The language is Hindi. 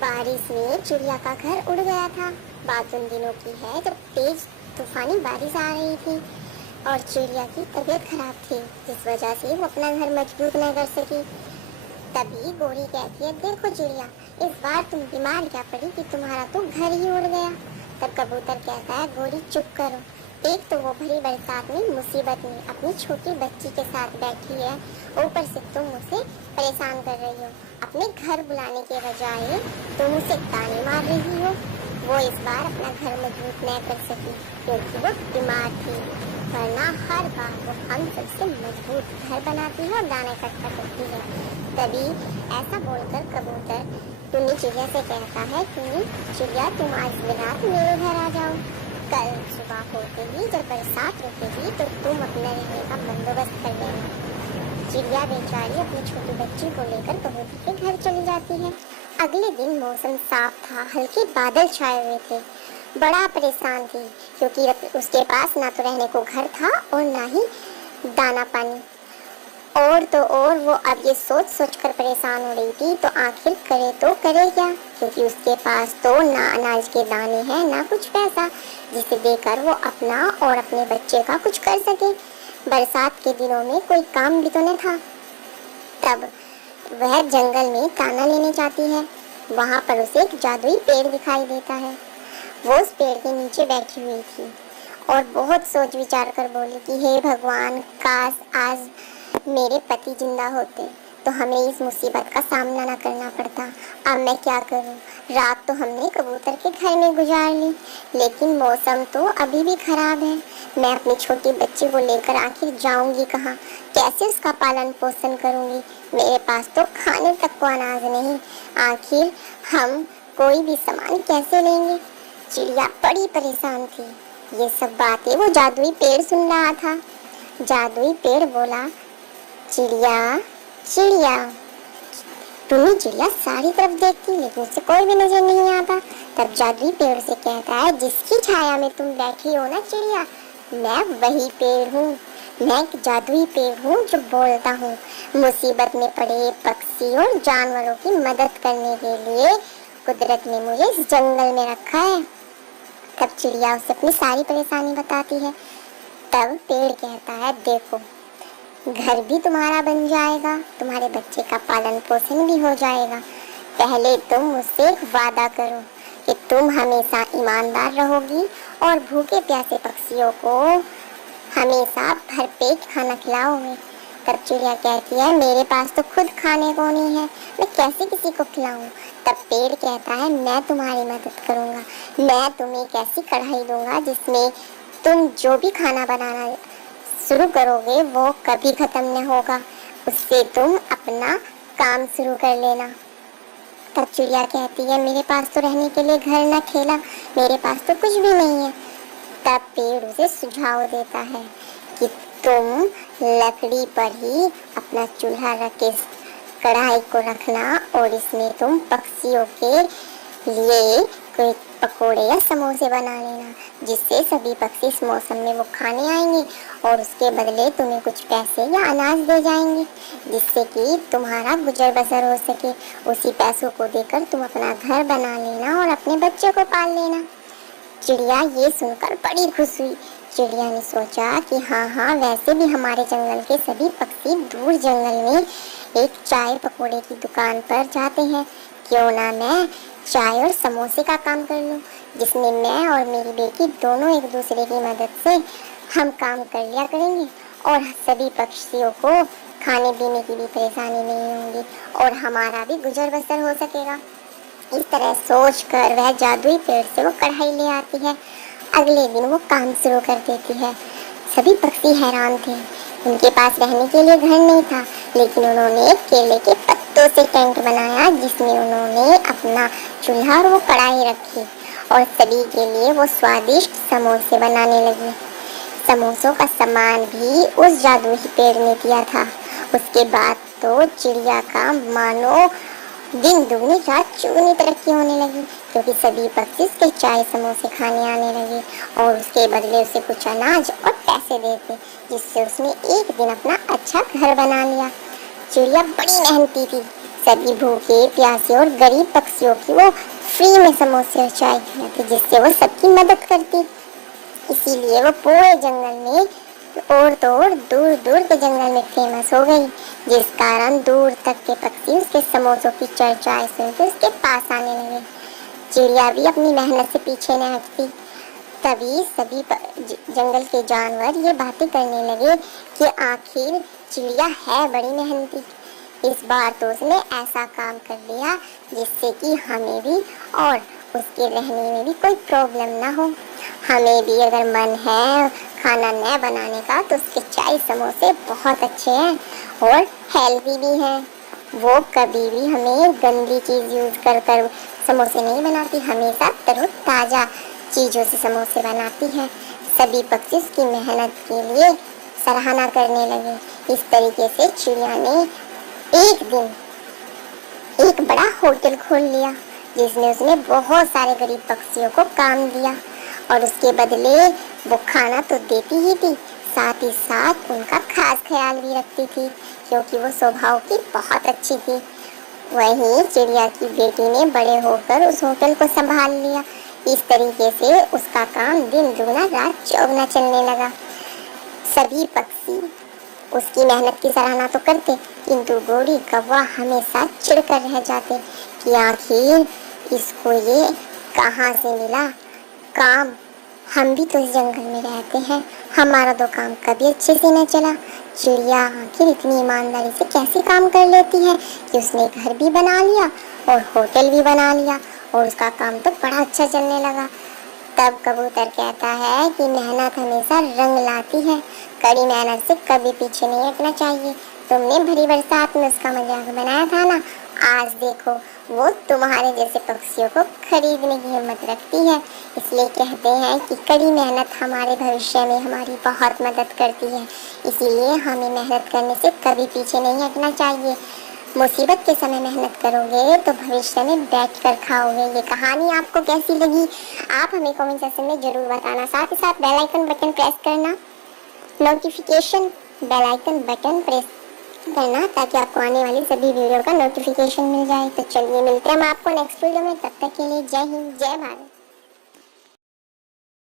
बारिश में चिड़िया का घर उड़ गया था। बात उन दिनों की है जब तेज तूफानी बारिश आ रही थी और चिड़िया की तबीयत खराब थी, जिस वजह से वो अपना घर मजबूत न कर सकी। तभी गोरी कहती है, देखो चिड़िया, इस बार तुम बीमार क्या पड़ी कि तुम्हारा तो घर ही उड़ गया। तब कबूतर कहता है, गोरी चुप करो। एक तो वो भरी बरसात में मुसीबत में अपनी छोटी बच्ची के साथ बैठी है, ऊपर से तुम उसे परेशान कर रही हो। अपने घर बुलाने के बजाय तुम उसे ताने मार रही हो। वो इस बार अपना घर मजबूत न कर सकी क्योंकि वो बीमार थी, वरना हर बार वो हम सबसे मजबूत घर बनाती है और दाना इकट्ठा करती है। तभी ऐसा बोलकर कबूतर टुन्नी चिड़िया से कहता है, टुन्नी चिड़िया, तुम आज रात मेरे घर आ जाओ। कल सुबह होते ही जब बरसात रुकेगी तो तुम अपने रहने का बंदोबस्त कर लेना। चिड़िया बेचारी अपनी छोटी बच्ची को लेकर कबूतर के घर चली जाती है। अगले दिन मौसम साफ था, हल्के बादल छाए हुए थे। बड़ा परेशान थी क्योंकि उसके पास ना तो रहने को घर था और ना ही दाना पानी। और तो और वो अब ये सोच सोच कर परेशान हो रही थी तो आखिर करे तो करे क्या, क्योंकि उसके पास तो ना अनाज के दाने हैं ना कुछ पैसा जिसे देकर वो अपना और अपने बच्चे का कुछ कर सके। बरसात के दिनों में कोई काम भी तो नहीं था। तब वह जंगल में दाना लेने जाती है। वहाँ पर उसे एक जादुई पेड़ दिखाई देता है। वो उस पेड़ के नीचे बैठी हुई थी और बहुत सोच विचार कर बोली कि हे भगवान, काश आज मेरे पति जिंदा होते तो हमें इस मुसीबत का सामना न करना पड़ता। अब मैं क्या करूं? रात तो हमने कबूतर के घर में गुजार ली, लेकिन मौसम तो अभी भी खराब है। मैं अपनी छोटी बच्ची को लेकर आखिर जाऊंगी कहाँ? कैसे उसका पालन पोषण करूंगी? मेरे पास तो खाने तक को अनाज नहीं। आखिर हम कोई भी सामान कैसे लेंगे? चिड़िया बड़ी परेशान थी। ये सब बातें वो जादुई पेड़ सुन रहा था। जादुई पेड़ बोला, चिड़िया चिड़िया। टुन्नी चिड़िया सारी तरफ देखती लेकिन उसे कोई भी नजर नहीं आता। तब जादुई पेड़ से कहता है, जिसकी छाया में तुम बैठी हो ना चिड़िया, मैं वही पेड़ हूँ। मैं एक जादुई पेड़ हूँ जो बोलता हूँ। मुसीबत में पड़े पक्षी और जानवरों की मदद करने के लिए कुदरत ने मुझे इस जंगल में रखा है। तब चिड़िया उसे अपनी सारी परेशानी बताती है। तब पेड़ कहता है, देखो, घर भी तुम्हारा बन जाएगा, तुम्हारे बच्चे का पालन पोषण भी हो जाएगा। पहले तुम मुझसे एक वादा करो कि तुम हमेशा ईमानदार रहोगी और भूखे प्यासे पक्षियों को हमेशा भरपेट खाना खिलाओगे। तब चिड़िया कहती है, मेरे पास तो खुद खाने को नहीं है, मैं कैसे किसी को खिलाऊं? तब पेड़ कहता है, मैं तुम्हारी मदद करूंगा। मैं तुम्हें एक ऐसी कढ़ाई दूंगा जिसमें तुम जो भी खाना बनाना शुरू करोगे वो कभी खत्म न होगा। उससे तुम अपना काम शुरू कर लेना। तब चिड़िया कहती है, मेरे पास तो रहने के लिए घर न खेला, मेरे पास तो कुछ भी नहीं है। तब पेड़ उसे सुझाव देता है कि तुम लकड़ी पर ही अपना चूल्हा रख के कढ़ाई को रखना और इसमें तुम पक्षियों के लिए कोई पकोड़े या समोसे बना लेना, जिससे सभी पक्षी इस मौसम में वो खाने आएंगे और उसके बदले तुम्हें कुछ पैसे या अनाज दे जाएंगे, जिससे कि तुम्हारा गुजर बसर हो सके। उसी पैसों को देकर तुम अपना घर बना लेना और अपने बच्चों को पाल लेना। चिड़िया ये सुनकर बड़ी खुश हुई। चिड़िया ने सोचा कि हाँ, वैसे भी हमारे जंगल के सभी पक्षी दूर जंगल में एक चाय पकोड़े की दुकान पर जाते हैं। क्यों ना मैं चाय और समोसे का काम कर लूं, जिसमें मैं और मेरी बेटी दोनों एक दूसरे की मदद से हम काम कर लिया करेंगे और सभी पक्षियों को खाने पीने की भी परेशानी नहीं होगी और हमारा भी गुजर बसर हो सकेगा। इस तरह सोचकर वह जादुई पेड़ से वो कढ़ाई ले आती है। अगले दिन वो काम शुरू कर देती है। सभी पक्षी हैरान थे। उनके पास रहने के लिए घर नहीं था, लेकिन उन्होंने केले के पत्तों से टेंट बनाया जिसमें उन्होंने अपना चूल्हा और वो कढ़ाई रखी और सभी के लिए वो स्वादिष्ट समोसे बनाने लगी। समोसों का सामान भी उस जादुई पेड़ ने दिया था। उसके बाद तो चिड़िया का मानो दिन दुगनी रात चौगुनी तरक्की होने लगी, क्योंकि सभी पक्षी उसके चाय समोसे खाने आने लगे और उसके बदले उसे कुछ अनाज और पैसे देते, जिससे उसने एक दिन अपना अच्छा घर बना लिया। चिड़िया बड़ी मेहनती थी, सभी भूखे प्यासे और गरीब पक्षियों की वो फ्री में समोसे और चाय खिलाती, जिससे वो सबकी मदद करती। इसीलिए वो पूरे जंगल में और तो और दूर दूर के जंगल में फेमस हो गई, जिस कारण दूर तक के पक्षी उसके समोसों की चर्चाएं सुनकर उसके पास आने लगे। चिड़िया भी अपनी मेहनत से पीछे न हटती। तभी सभी जंगल के जानवर ये बातें करने लगे कि आखिर चिड़िया है बड़ी मेहनती। इस बार तो उसने ऐसा काम कर लिया जिससे कि हमें भी और उसके रहने में भी कोई प्रॉब्लम ना हो। हमें भी अगर मन है खाना नया बनाने का तो उसके चाय समोसे बहुत अच्छे हैं और हेल्दी भी हैं। वो कभी भी हमें गंदी चीज़ यूज़ कर कर समोसे नहीं बनाती, हमेशा तरोताज़ा चीज़ों से समोसे बनाती है। सभी पक्षी उसकी मेहनत के लिए सराहना करने लगे। इस तरीके से चिड़िया ने एक दिन एक बड़ा होटल खोल लिया, जिसमें उसने बहुत सारे गरीब पक्षियों को काम दिया और उसके बदले वो खाना तो देती ही थी, साथ ही साथ उनका खास ख्याल भी रखती थी, क्योंकि वो स्वभाव की बहुत अच्छी थी। वहीं चिड़िया की बेटी ने बड़े होकर उस होटल को संभाल लिया। इस तरीके से उसका काम दिन दुगना रात चौगुना चलने लगा। सभी पक्षी उसकी मेहनत की सराहना तो करते, किंतु गोरी कौवा हमेशा चिढ़कर रह जाते कि आखिर इसको ये कहाँ से मिला काम। हम भी तो इस जंगल में रहते हैं, हमारा तो काम कभी अच्छे से न चला। चिड़िया आखिर इतनी ईमानदारी से कैसे काम कर लेती है कि उसने घर भी बना लिया और होटल भी बना लिया और उसका काम तो बड़ा अच्छा चलने लगा। तब कबूतर कहता है कि मेहनत हमेशा रंग लाती है, कड़ी मेहनत से कभी पीछे नहीं हटना चाहिए। तुमने भरी बरसात में उसका मजाक बनाया था ना, आज देखो वो तुम्हारे जैसे पक्षियों को खरीदने की हिम्मत रखती है। इसलिए कहते हैं कि कड़ी मेहनत हमारे भविष्य में हमारी बहुत मदद करती है। इसीलिए हमें मेहनत करने से कभी पीछे नहीं हटना चाहिए। मुसीबत के समय मेहनत करोगे तो भविष्य में बैठ कर खाओगे। ये कहानी आपको कैसी लगी आप हमें कमेंट सेक्शन में जरूर बताना। साथ ही साथ बेल आइकन बटन प्रेस करना, notification bell icon button press करना, ताकि आपको आने वाली सभी वीडियो का नोटिफिकेशन मिल जाए। तो चलिए मिलते हैं हम आपको नेक्स्ट वीडियो में, तब तक के लिए जय हिंद जय भारत।